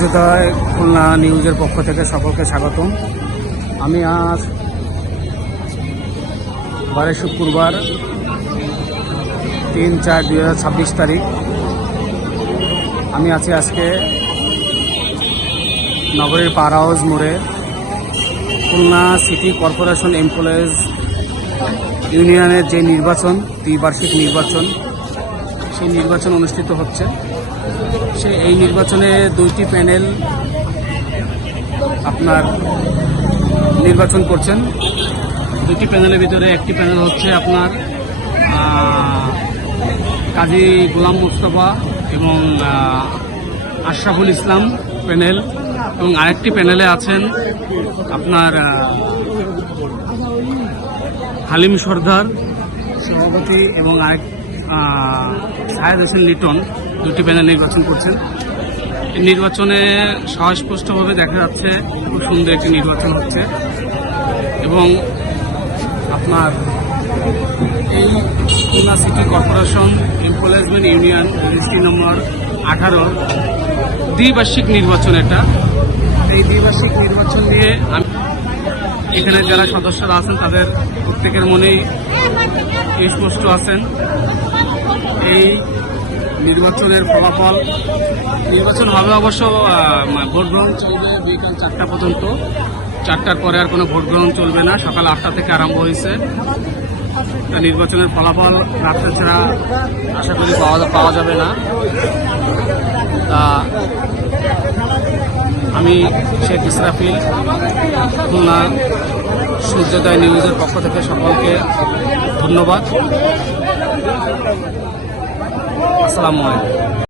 সূর্যোদয় খুলনা নিউজের পক্ষ থেকে সকলকে স্বাগতম। আমি আজ বারে শুক্রবার 3/4/2026 তারিখ। আমি আছি আজকে নগরীর পাওয়ার হাউস মোড়ে। খুলনা সিটি কর্পোরেশন এমপ্লয়িজ ইউনিয়নের যে নির্বাচন, দ্বিবার্ষিক নির্বাচন, সেই নির্বাচন অনুষ্ঠিত হচ্ছে। এই নির্বাচনে দুইটি প্যানেল আপনার নির্বাচন করছেন। দুটি প্যানেলের ভিতরে একটি প্যানেল হচ্ছে আপনার কাজী গোলাম মোস্তফা এবং আশরাফুল ইসলাম প্যানেল, এবং আরেকটি প্যানেলে আছেন আপনার হালিম সর্দার সভাপতি এবং আরেক সাহেদ হোসেন লিটন। দুটি প্যানেল নির্বাচন করছেন। এই নির্বাচনে সুস্পষ্টভাবে দেখা যাচ্ছে খুব সুন্দর একটি নির্বাচন হচ্ছে। এবং আপনার এই খুলনা সিটি কর্পোরেশন এমপ্লয়িজমেন্ট ইউনিয়ন রেজিস্ট্রি নম্বর 18 দ্বিবার্ষিক নির্বাচন। এই দ্বিবার্ষিক নির্বাচন নিয়ে আমি এখানে যারা সদস্যরা আছেন তাদের প্রত্যেকের মনেই স্পষ্ট আছেন। এই নির্বাচনের ফলাফল, নির্বাচন হবে অবশ্য, ভোট গ্রহণ চলবে বিকাল 4টা পর্যন্ত। 4টার পরে আর কোনো ভোট গ্রহণ চলবে না। সকাল 8টা থেকে আরম্ভ হয়েছে। নির্বাচনের ফলাফল রাত্রে ছাড়া আশা করি পাওয়া যাবে না। তা আমি শেখ ইসরাফিল, খুলনা সূর্যোদয় নিউজের পক্ষ থেকে সকলকে ধন্যবাদ। আসসালামু আলাইকুম।